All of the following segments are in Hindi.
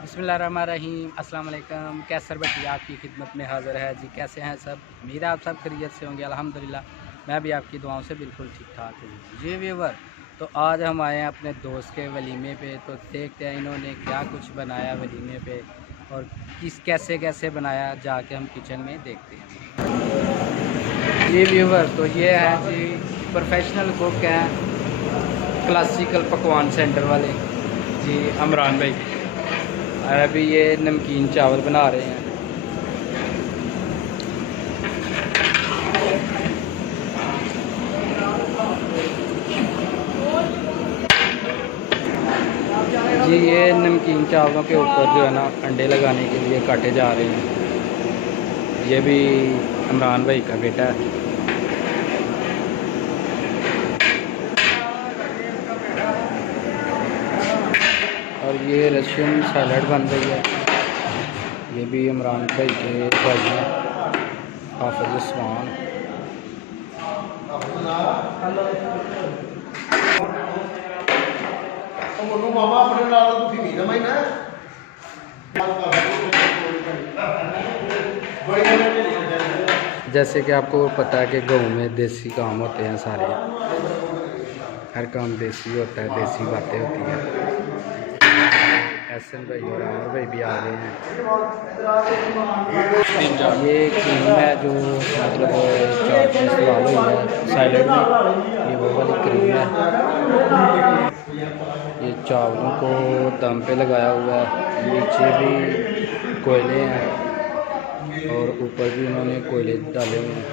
बिस्मिल्लाहिर्रहमानिर्रहीम। अस्सलाम वालेकुम। कैसर भट्टी आपकी खिदमत में हाज़िर है जी। कैसे हैं सब? उम्मीद है आप सब खैरियत से होंगे। अल्हम्दुलिल्लाह मैं भी आपकी दुआओं से बिल्कुल ठीक ठाक हूँ जी व्यूवर। तो आज हम आए हैं अपने दोस्त के वलीमे पे, तो देखते हैं इन्होंने क्या कुछ बनाया वलीमे पे और कैसे कैसे बनाया, जाके हम किचन में देखते हैं जी व्यूवर। तो ये है जी प्रोफेशनल कुक हैं, क्लासिकल पकवान सेंटर वाले जी, इमरान भाई। अभी ये नमकीन चावल बना रहे हैं जी। ये नमकीन चावलों के ऊपर जो है ना अंडे लगाने के लिए काटे जा रहे हैं। ये भी इमरान भाई का बेटा है। और ये रशियन सैलड बन रही है। ये भी इमरान भाई के भाई हैं, हाफिज उस्मान। जैसे कि आपको पता है कि गाँव में देसी काम होते हैं सारे, हर काम देसी होता है, देसी बातें होती हैं। एहसन भाई और आमिर भाई भी आ गए हैं। ये क्रीम है जो मतलब चाट में इस्तेमाल हुई है सैलेड में, ये वो वाली क्रीम है। ये चावलों को दम पे लगाया हुआ है, नीचे भी कोयले हैं और ऊपर भी उन्होंने कोयले डाले हुए हैं।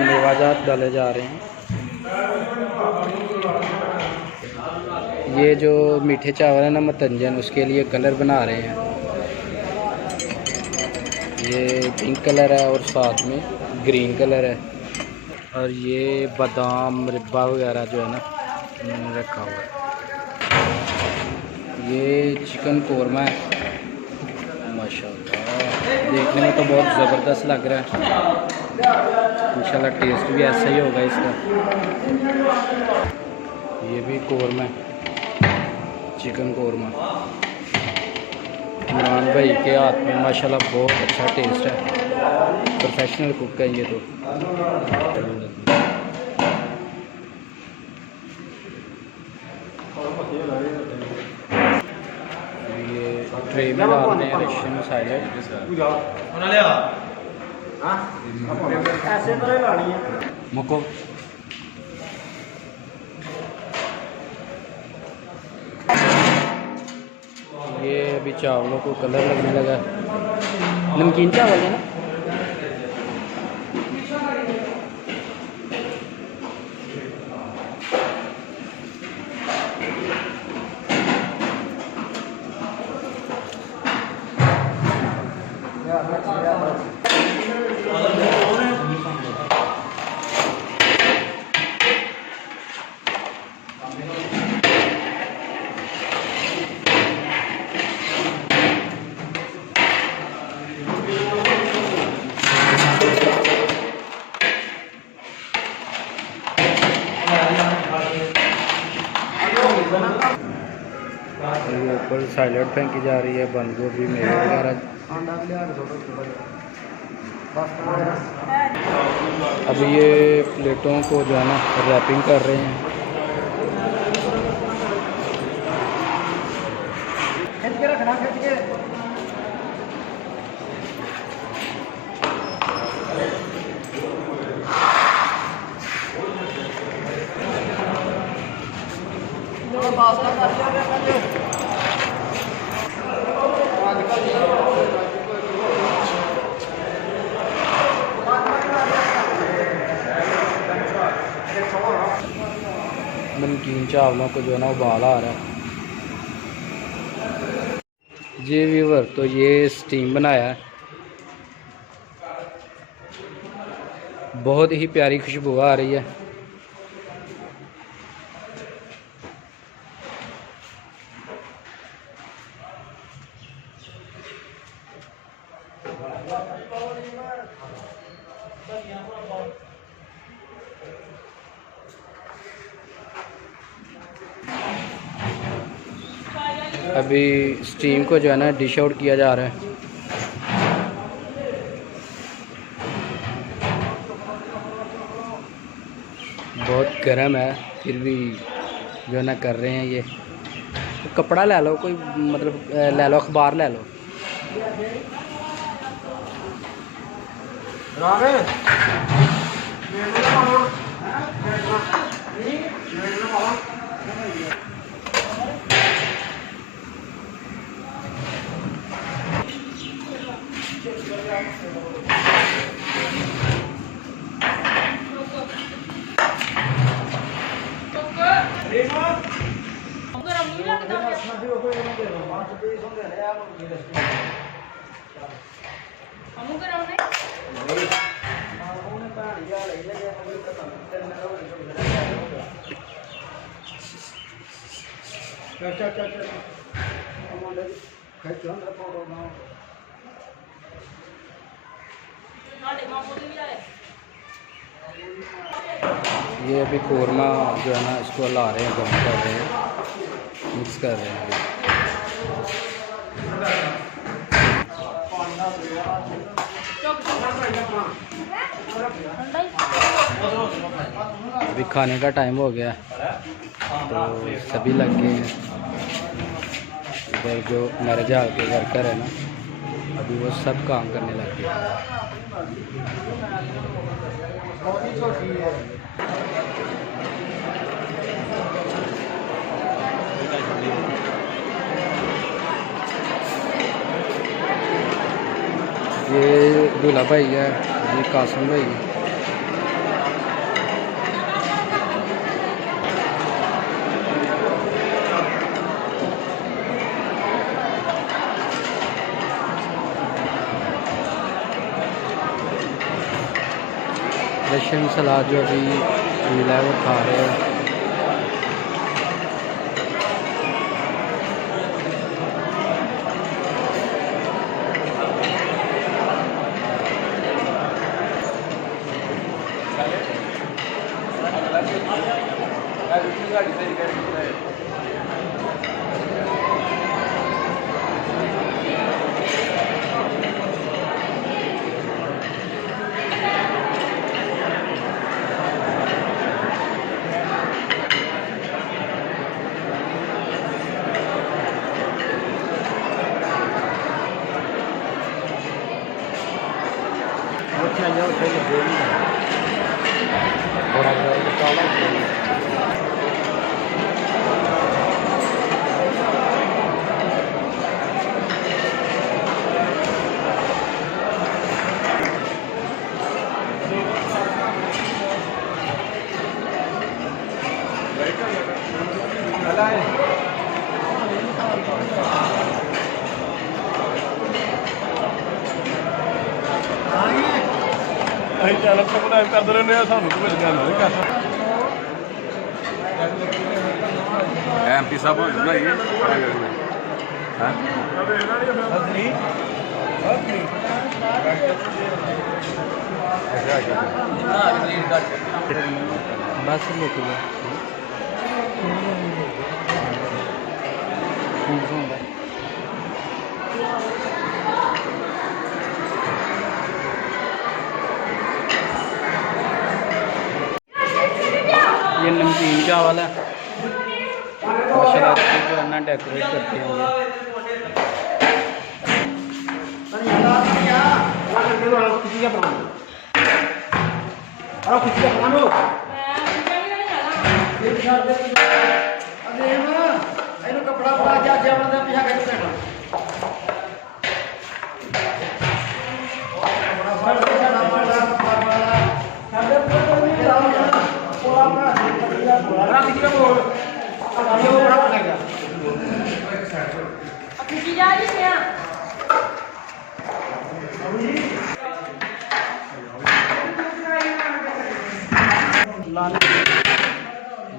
मेवाजात डाले जा रहे हैं। ये जो मीठे चावल है ना मतंजन, उसके लिए कलर बना रहे हैं। ये पिंक कलर है और साथ में ग्रीन कलर है। और ये बादाम रिब्बा वगैरह जो है ना उन्होंने रखा हुआ है। ये चिकन कोरमा है, माशाल्लाह देखने में तो बहुत ज़बरदस्त लग रहा है। इंशाल्लाह टेस्ट भी ऐसा ही होगा इसका। ये भी कोरमा है, चिकन कोरमा। इमरान भाई के हाथ में माशाल्लाह बहुत अच्छा टेस्ट है, प्रोफेशनल कुक है ये तो। ये ट्रे में डालते हैं रशियन सैलेड। मुको ये अभी चावलों को कलर लगने लगा। नमकीन चावल है ना। ऊपर सैलेड फेंकी जा रही है, बंद गोभी मेवे वगैरह। अब ये प्लेटों को जो है ना रैपिंग कर रहे हैं। नमकीन चावलों को जो है ना उबाल आ रहा है जी व्यूवर। तो ये स्टीम बनाया है, बहुत ही प्यारी खुशबू आ रही है। अभी स्टीम को जो है ना डिश आउट किया जा रहा है। बहुत गर्म है फिर भी जो है ना कर रहे हैं ये। तो कपड़ा ले लो कोई, मतलब ले लो, अखबार ले लो। ये अभी कोरमा जो है ना इसको ला रहे हैं, गर्म कर रहे हैं, मिक्स कर रहे हैं। अभी खाने का टाइम हो गया तो सभी लग गए हैं। इधर जो मेरे जाल के वर्कर है ना, अभी वो सब काम करने लग गए। ये दूल्हा भाई है, ये कासिम भाई है। रशियन सलाद जो अभी मिला है वो खा रहे हैं। चैनल सब्सक्राइब करते रहने सानू तो मिल जाना MP साहब बनाइए बस लेके ये नमकीन चावल है माशाल्लाह, जो है ना डेकोरेट करते हैं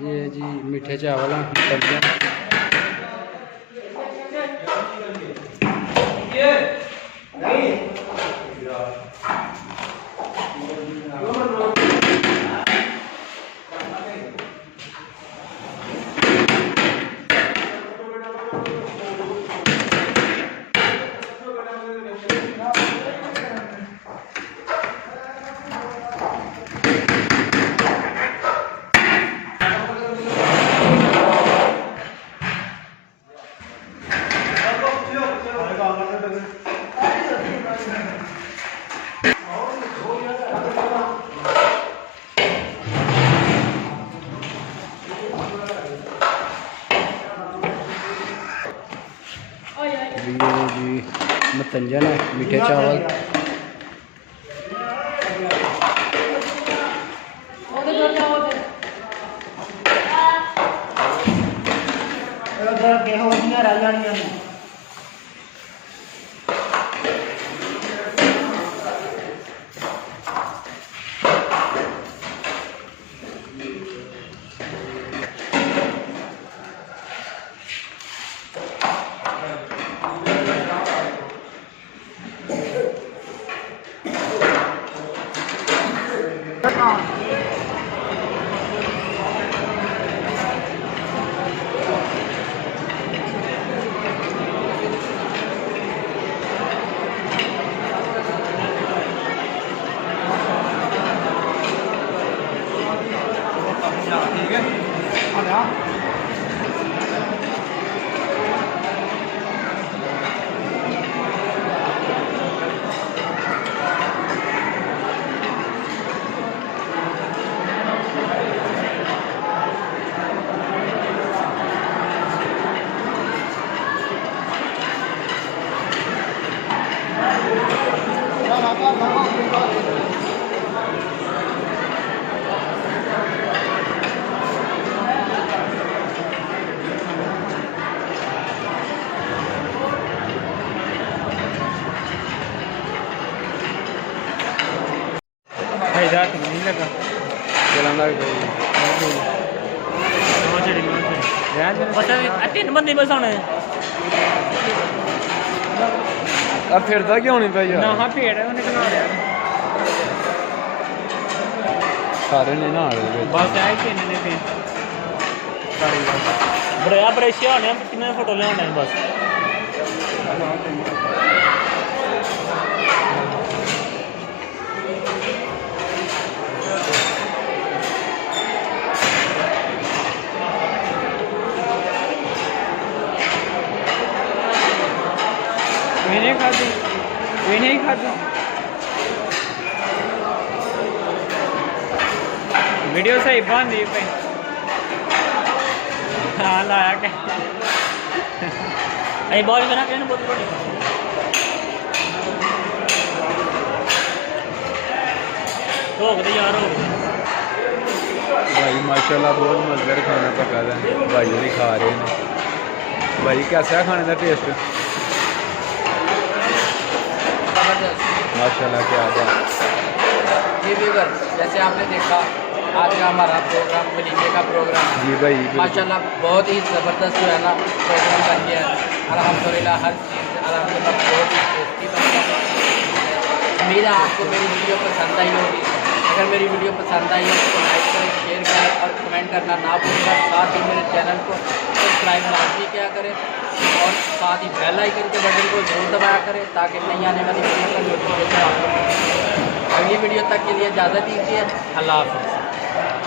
ये जी मीठे चावल हैं, सब्जियाँ। व्यंजन है, मीठे चावल। नहीं लगा तीन बंदे बस आने अब फिरदा क्यों नहीं भाई ना हाँ पेड़ है उन्हें बना लिया सारे नहीं ना आ रहे बस आए तीन ने तीन बड़े ब्रश होने कितने फोटो ले आने बस मैंने ही खाती वीडियो सही बन दी पे हाँ लाया क्या अरे बहुत बना के बहुत बड़ी रोक दे यार रोक भाई माशाल्लाह बहुत मजेदार खाना पका है भाई भी खा रहे हैं भाई कैसा है खाने का टेस्ट माशाल्लाह क्या बात। जी व्यूअर, जैसे आपने देखा आज का हमारा प्रोग्राम वलीमे का प्रोग्राम जी भाई माशाल्लाह बहुत ही ज़बरदस्त जो है ना प्रोग्राम बन गया है अल्हम्दुलिल्लाह। हर चीज़ अल्हम्दुलिल्लाह बहुत ही टेस्टी बन गया। उम्मीद है आपको मेरी वीडियो पसंद आई होगी। अगर मेरी वीडियो पसंद आई हो तो लाइक करें, शेयर करें और कमेंट करना ना भूलें। साथ ही मेरे चैनल को सब्सक्राइब लाजमी क्या करें और साथ ही बेल आइकन के बटन को जरूर दबाया करें ताकि नई आने वाली वीडियो का नोटिफिकेशन आपको मिले। अगली वीडियो तक के लिए इजाज़त दीजिए। अल्लाह हाफ़िज़।